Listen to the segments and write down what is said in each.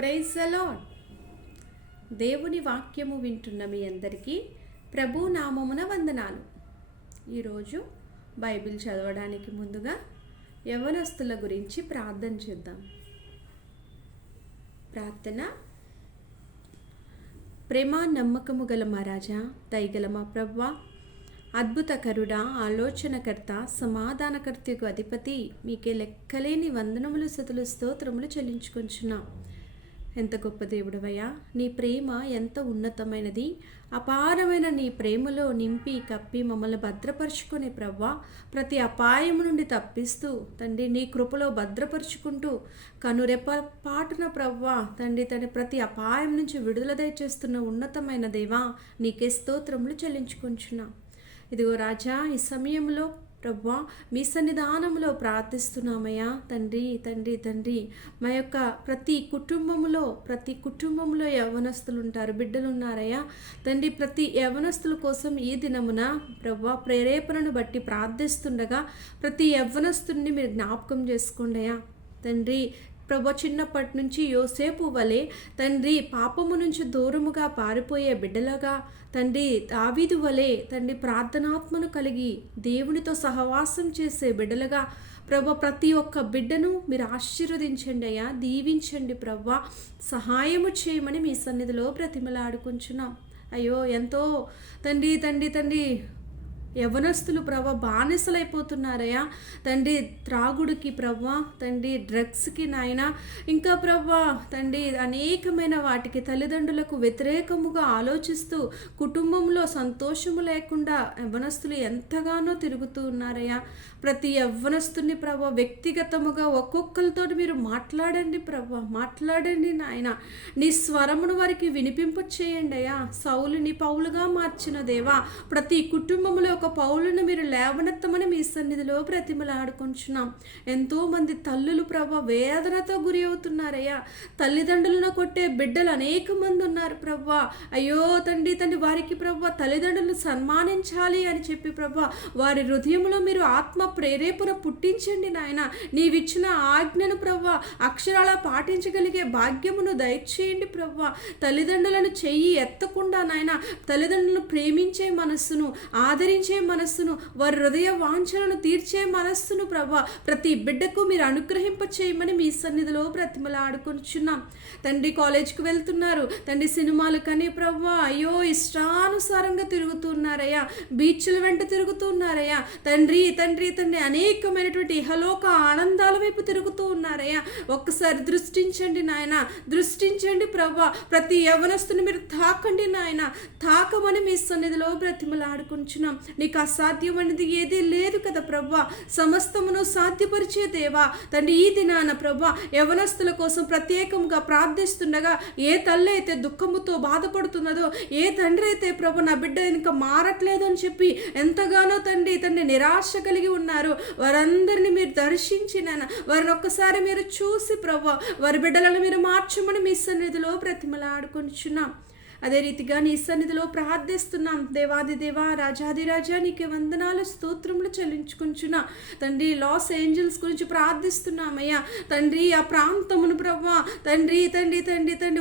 Praise the lord. దేవుని వాక్యము వింటున్న మీ అందరికీ ప్రభు నామమున వందనాలు. ఈరోజు బైబిల్ చదవడానికి ముందుగా యవ్వనస్తుల గురించి ప్రార్థన చేద్దాం. ప్రార్థన. ప్రేమ నమ్మకము గల మా రాజా, దయగల మా ప్రభువా, అద్భుతకరుడా, ఆలోచనకర్త, సమాధానకర్తకు అధిపతి, మీకే లెక్కలేని వందనములు, స్తుతులు, స్తోత్రములు చెల్లించుకొంచున్నాం. ఎంత గొప్ప దేవుడవయ్యా, నీ ప్రేమ ఎంత ఉన్నతమైనది. అపారమైన నీ ప్రేమలో నింపి కప్పి మమ్మల్ని భద్రపరుచుకునే ప్రవ్వా, ప్రతి అపాయము నుండి తప్పిస్తూ తండ్రి నీ కృపలో భద్రపరుచుకుంటూ కనురెప్పపాటున ప్రవ్వా తండ్రి ప్రతి అపాయం నుంచి విడుదల దయచేస్తున్న ఉన్నతమైన దేవా, నీకే స్తోత్రములు చెల్లించుకుంటున్నాం. ఇదిగో రాజా, ఈ సమయంలో ప్రభువా మీ సన్నిధానంలో ప్రార్థిస్తున్నామయ్యా. తండ్రి మా యొక్క ప్రతి కుటుంబంలో యవ్వనస్తులు ఉంటారు, బిడ్డలు ఉన్నారయ్యా. తండ్రి ప్రతి యవ్వనస్తుల కోసం ఈ దినమున ప్రభువా ప్రేరేపణను బట్టి ప్రార్థిస్తుండగా ప్రతి యవ్వనస్తుడిని మీరు జ్ఞాపకం చేసుకోండి అయ్యా. తండ్రి ప్రభు, చిన్నప్పటి నుంచి యోసేపు వలె తండ్రి పాపము నుంచి దూరముగా పారిపోయే బిడ్డలుగా, తండ్రి దావీదు వలె తండ్రి ప్రార్థనాత్మను కలిగి దేవునితో సహవాసం చేసే బిడ్డలుగా ప్రభు, ప్రతి ఒక్క బిడ్డను మీరు ఆశీర్వదించండి అయ్యా, దీవించండి ప్రభు, సహాయము చేయమని మీ సన్నిధిలో బ్రతిమలాడుకుంటున్నాం. అయ్యో, ఎంతో తండ్రి యవ్వనస్తులు ప్రభా బానిసలైపోతున్నారయ్యా. తండ్రి త్రాగుడికి ప్రభా, తండ్రి డ్రగ్స్కి నాయన, ఇంకా ప్రభా తండ్రి అనేకమైన వాటికి తల్లిదండ్రులకు వ్యతిరేకముగా ఆలోచిస్తూ కుటుంబంలో సంతోషము లేకుండా యవ్వనస్తులు ఎంతగానో తిరుగుతూ ఉన్నారయ్యా. ప్రతి యవ్వనస్తుని ప్రభా వ్యక్తిగతముగా ఒక్కొక్కరితో మీరు మాట్లాడండి ప్రభా, మాట్లాడండి నాయన. నీ స్వరమును వారికి వినిపింప చేయండి అయ్యా. సౌలుని పౌలుగా మార్చిన దేవా, ప్రతి కుటుంబంలో ఒక పౌలును మీరు లేవనెత్తమని మీ సన్నిధిలో బ్రతిమలాడుకుంటున్నాం. ఎంతోమంది తల్లులు ప్రభా వేదనతో గురి అవుతున్నారయ్యా. తల్లిదండ్రులను కొట్టే బిడ్డలు అనేక మంది ఉన్నారు ప్రభా. అయ్యో తండ్రి వారికి ప్రభా తల్లిదండ్రులను సన్మానించాలి అని చెప్పి ప్రభా వారి హృదయంలో మీరు ఆత్మ ప్రేరేపణ పుట్టించండి నాయన. నీవిచ్చిన ఆజ్ఞను ప్రభా అక్షరాల పాటించగలిగే భాగ్యమును దయచేయండి ప్రభా. తల్లిదండ్రులను చెయ్యి ఎత్తకుండా నాయన, తల్లిదండ్రులను ప్రేమించే మనస్సును, ఆదరించే మనస్సును, వారి హృదయ వాంఛలను తీర్చే మనస్సును ప్రభా ప్రతి బిడ్డకు మీరు అనుగ్రహింప చేయమని మీ సన్నిధిలో బ్రతిమలాడుకుంటున్నాం. తండ్రి కాలేజ్కి వెళ్తున్నారు, తండ్రి సినిమాలు కానీ ప్రభా అయ్యో ఇష్టానుసారంగా తిరుగుతున్నారయ్యా, బీచ్ల వెంట తిరుగుతున్నారయ్యా. తండ్రి అనేకమైనటువంటి ఇహలోక ఆనందాల వైపు తిరుగుతూ ఉన్నారయ్యా. ఒక్కసారి దృష్టించండి నాయన, దృష్టించండి ప్రభా. ప్రతి యవ్వనస్తుని మీరు తాకండి నాయన, తాకమని మీ సన్నిధిలో బ్రతిమలాడుకుంటున్నాం. నీకు అసాధ్యమైనది ఏదీ లేదు కదా ప్రభా, సమస్తమును సాధ్యపరిచే దేవా. తండ్రి ఈ దినాన ప్రభా యవ్వనస్తుల కోసం ప్రత్యేకంగా ప్రార్థిస్తుండగా ఏ తల్లి అయితే దుఃఖముతో బాధపడుతున్నదో, ఏ తండ్రి అయితే ప్రభా నా బిడ్డ ఇంకా మారట్లేదు అని చెప్పి ఎంతగానో తండ్రి నిరాశ కలిగి ఉన్నారు, వారందరినీ మీరు దర్శించినాన, వారిని ఒక్కసారి మీరు చూసి ప్రభా వారి బిడ్డలను మీరు మార్చమని మీ సన్నిధిలో బ్రతిమలాడుకొనిచున్నాం. అదే రీతిగా నీ సన్నిధిలో ప్రార్థిస్తున్నాం. దేవాది దేవా, రాజాదిరాజా, నీకే వందనాలు, స్తోత్రములు చెల్లించుకుంటున్నా. తండ్రి లాస్ ఏంజల్స్ గురించి ప్రార్థిస్తున్నామయ్యా. తండ్రి ఆ ప్రాంతమును ప్రభా తండ్రి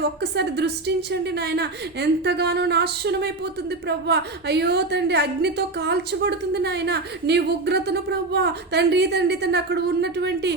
ఒక్కసారి దృష్టించండి నాయన. ఎంతగానో నాశనమైపోతుంది ప్రభా. అయ్యో తండ్రి అగ్నితో కాల్చబడుతుంది నాయన. నీ ఉగ్రతను ప్రభా తండ్రి అక్కడ ఉన్నటువంటి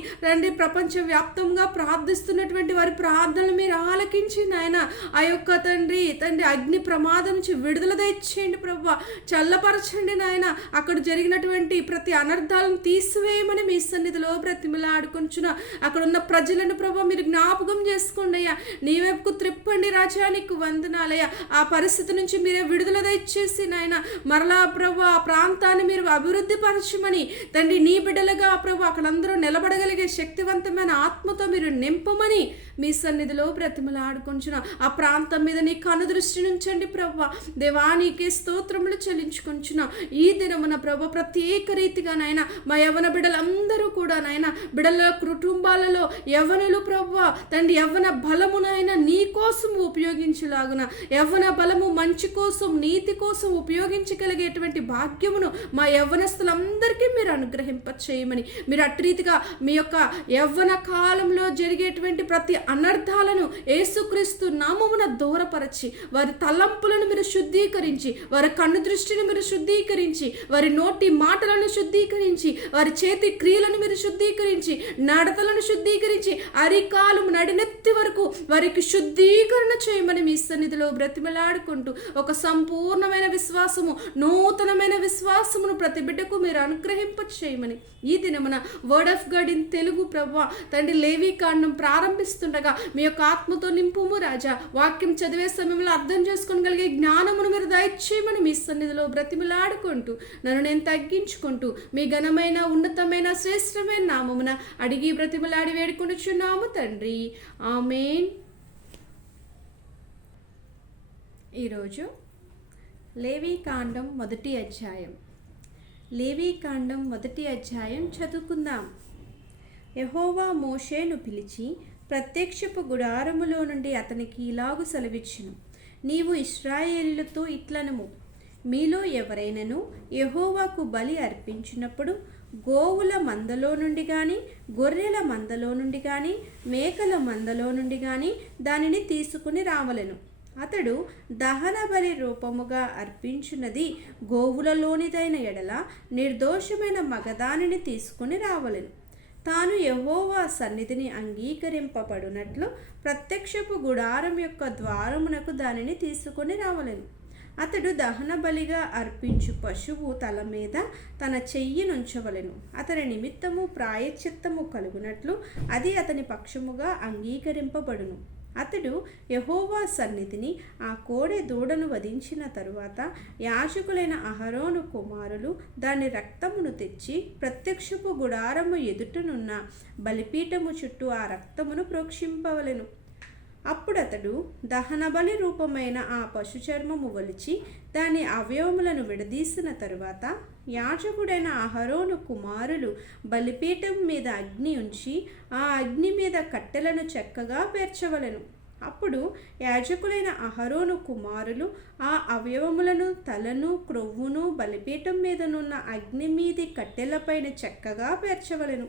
ప్రపంచ వ్యాప్తంగా ప్రార్థిస్తున్నటువంటి వారి ప్రార్థనలు మీరు ఆలకించి నాయన ఆ యొక్క తండ్రి అగ్ని ప్రమాదం నుంచి విడుదల తెచ్చేయండి ప్రభా, చల్లపరచండి నాయన. అక్కడ జరిగినటువంటి ప్రతి అనర్థాలను తీసివేయమని మీ సన్నిధిలో బ్రతిమలాడుకొంచున. అక్కడ ఉన్న ప్రజలను ప్రభా మీరు జ్ఞాపకం చేసుకోండి అయ్యా. నీ వైపుకు త్రిప్పండి రాజా, నీకు వందనాలయ్యా. ఆ పరిస్థితి నుంచి మీరే విడుదల తెచ్చేసి నాయన మరలా ప్రభా ఆ ప్రాంతాన్ని మీరు అభివృద్ధి పరచమని తండ్రి నీ బిడ్డలుగా ప్రభా అక్కడందరూ నిలబడగలిగే శక్తివంతమైన ఆత్మతో మీరు నింపమని మీ సన్నిధిలో బ్రతిమలాడుకొంచున. ఆ ప్రాంతం మీద నీ కనుదృష్టి దృష్టి నుంచండి ప్రభా. దేవానికి స్తోత్రములు చెల్లించుకొంచున్నాం. ఈ దినమున ప్రభా ప్రత్యేక రీతిగా నాయన మా యవ్వన బిడ్డలందరూ కూడా నాయన బిడ్డల కుటుంబాలలో యవ్వనులు ప్రభా తండ్రి యవ్వన బలమునైనా నీ కోసం ఉపయోగించలాగున, యవ్వన బలము మంచి కోసం నీతి కోసం ఉపయోగించగలిగేటువంటి భాగ్యమును మా యవ్వనస్తులందరికీ మీరు అనుగ్రహింప చేయమని, మీరు అట్టి రీతిగా మీ యొక్క యవ్వన కాలంలో జరిగేటువంటి ప్రతి అనర్థాలను యేసుక్రీస్తు నామమున దూరపరచి వారి తలంపులను మీరు శుద్ధీకరించి, వారి కన్ను దృష్టిని మీరు శుద్ధీకరించి, వారి నోటి మాటలను శుద్ధీకరించి, వారి చేతి క్రియలను మీరు శుద్ధీకరించి, నడతలను శుద్ధీకరించి, అరికాలు నడినెత్తి వరకు వారికి శుద్ధీకరణ చేయమని మీ సన్నిధిలో బ్రతిమలాడుకుంటూ ఒక సంపూర్ణమైన విశ్వాసము, నూతనమైన విశ్వాసమును ప్రతి బిడ్డకు మీరు అనుగ్రహింప చేయమని ఈ దినమున word of God in Telugu ప్రభా తండ్రి లేవీకాండం ప్రారంభిస్తుండగా మీ యొక్క ఆత్మతో నింపుము రాజా. వాక్యం చదివే సమయంలో అర్థం చేసుకోగలిగే జ్ఞానమును మీరు దయచేయమని మీ సన్నిధిలో బ్రతిమలాడుకుంటూ నన్ను నేను తగ్గించుకుంటూ మీ ఘనమైన ఉన్నతమైన శ్రేష్టమైన నామమున అడిగి బ్రతిమలాడి వేడుకొనుచున్నాము తండ్రి, ఆమేన్. ఈరోజు లేవీకాండం మొదటి అధ్యాయం చదువుకుందాం. యెహోవా మోషేను పిలిచి ప్రత్యక్షపు గుడారములో నుండి అతనికి ఇలాగు సెలవిచ్చును, నీవు ఇశ్రాయేలీయులతో ఇట్లనము, మీలో ఎవరైనను యెహోవాకు బలి అర్పించినప్పుడు గోవుల మందలో నుండి కానీ, గొర్రెల మందలో నుండి కానీ, మేకల మందలో నుండి కానీ దానిని తీసుకుని రావలెను. అతడు దహన బలి రూపముగా అర్పించున్నది గోవులలోనిదైన ఎడల నిర్దోషమైన మగదానిని తీసుకుని రావలెను. తాను యెహోవా సన్నిధిని అంగీకరింపబడినట్లు ప్రత్యక్షపు గుడారం యొక్క ద్వారమునకు దానిని తీసుకొని రావలెను. అతడు దహన బలిగా అర్పించు పశువు తల మీద తన చెయ్యి నుంచవలెను. అతని నిమిత్తము ప్రాయశ్చిత్తము కలుగునట్లు అది అతని పక్షముగా అంగీకరింపబడును. అతడు యెహోవా సన్నిధిని ఆ కోడె దూడను వధించిన తరువాత యాజకులైన అహరోను కుమారులు దాని రక్తమును తెచ్చి ప్రత్యక్షపు గుడారము ఎదుటనున్న బలిపీఠము చుట్టూ ఆ రక్తమును ప్రోక్షింపవలెను. అప్పుడతడు దహనబలి రూపమైన ఆ పశు చర్మము ఒలిచి దాని అవయవములను విడదీసిన తరువాత యాజకుడైన అహరోను కుమారులు బలిపీఠం మీద అగ్ని ఉంచి ఆ అగ్ని మీద కట్టెలను చక్కగా పేర్చవలెను. అప్పుడు యాజకులైన అహరోను కుమారులు ఆ అవయవములను, తలను, క్రొవ్వును బలిపీఠం మీదనున్న అగ్ని మీది కట్టెలపైన చక్కగా పేర్చవలెను.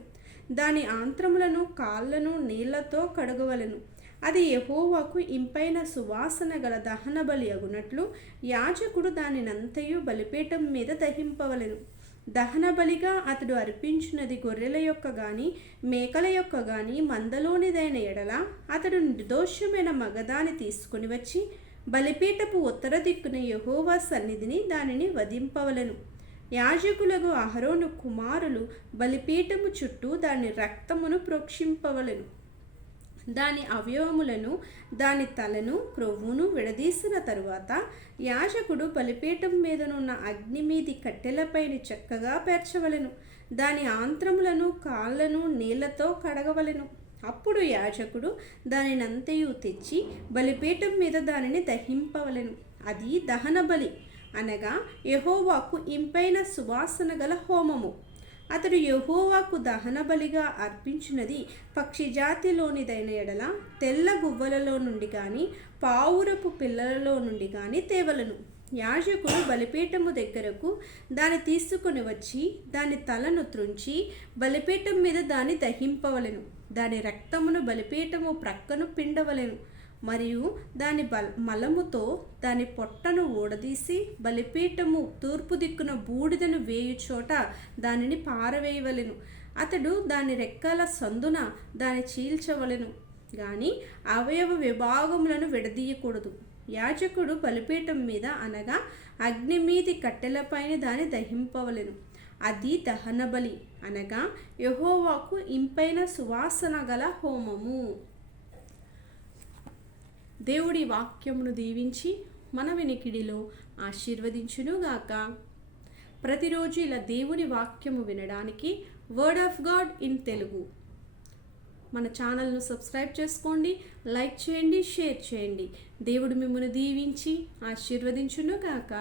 దాని ఆంత్రములను, కాళ్ళను నీళ్లతో కడగవలెను. అది యెహోవాకు ఇంపైన సువాసన గల దహన బలి అగునట్లు యాజకుడు దానినంతయు బలిపీఠం మీద దహింపవలెను. దహన బలిగా అతడు అర్పించినది గొర్రెల యొక్క గాని, మేకల యొక్క గాని మందలోనిదైన ఎడల అతడు నిర్దోషమైన మగదాని తీసుకుని వచ్చి బలిపీఠపు ఉత్తర దిక్కున యెహోవా సన్నిధిని దానిని వధింపవలెను. యాజకులకు అహరోను కుమారులు బలిపీఠము చుట్టూ దాని రక్తమును ప్రోక్షింపవలెను. దాని అవయవములను, దాని తలను, క్రొవ్వును విడదీసిన తరువాత యాజకుడు బలిపీఠం మీదనున్న అగ్ని మీది కట్టెలపైన చక్కగా పేర్చవలెను. దాని ఆంత్రములను, కాళ్ళను నీళ్లతో కడగవలెను. అప్పుడు యాజకుడు దానినంతయు తెచ్చి బలిపీఠం మీద దానిని దహింపవలెను. అది దహన బలి, అనగా యెహోవాకు ఇంపైన సువాసన గల హోమము. అతడు యెహోవాకు దహన బలిగా అర్పించినది పక్షి జాతిలోనిదైన ఎడల తెల్ల గువ్వలలో నుండి కానీ, పావురపు పిల్లలలో నుండి కానీ తేవలను. యాజకుడు బలిపీఠము దగ్గరకు దాన్ని తీసుకుని వచ్చి దాని తలను త్రుంచి బలిపీఠం మీద దాన్ని దహింపవలెను. దాని రక్తమును బలిపీఠము ప్రక్కను పిండవలెను. మరియు దాని మలముతో దాని పొట్టను ఊడదీసి బలిపీఠము తూర్పు దిక్కున బూడిదను వేయు చోట దానిని పారవేయవలెను. అతడు దాని రెక్కల సందున దాన్ని చీల్చవలెను గాని అవయవ విభాగములను విడదీయకూడదు. యాజకుడు బలిపీఠం మీద, అనగా అగ్ని మీది కట్టెలపైన దాన్ని దహింపవలెను. అది దహన బలి, అనగా యెహోవాకు ఇంపైన సువాసన గల హోమము. దేవుడి వాక్యమును దీవించి మన వినికిడిలో ఆశీర్వదించునుగాక. ప్రతిరోజు ఇలా దేవుని వాక్యము వినడానికి word of God in Telugu మన ఛానల్ను సబ్స్క్రైబ్ చేసుకోండి, లైక్ చేయండి, షేర్ చేయండి. దేవుడు మిమ్మల్ని దీవించి ఆశీర్వదించును గాక.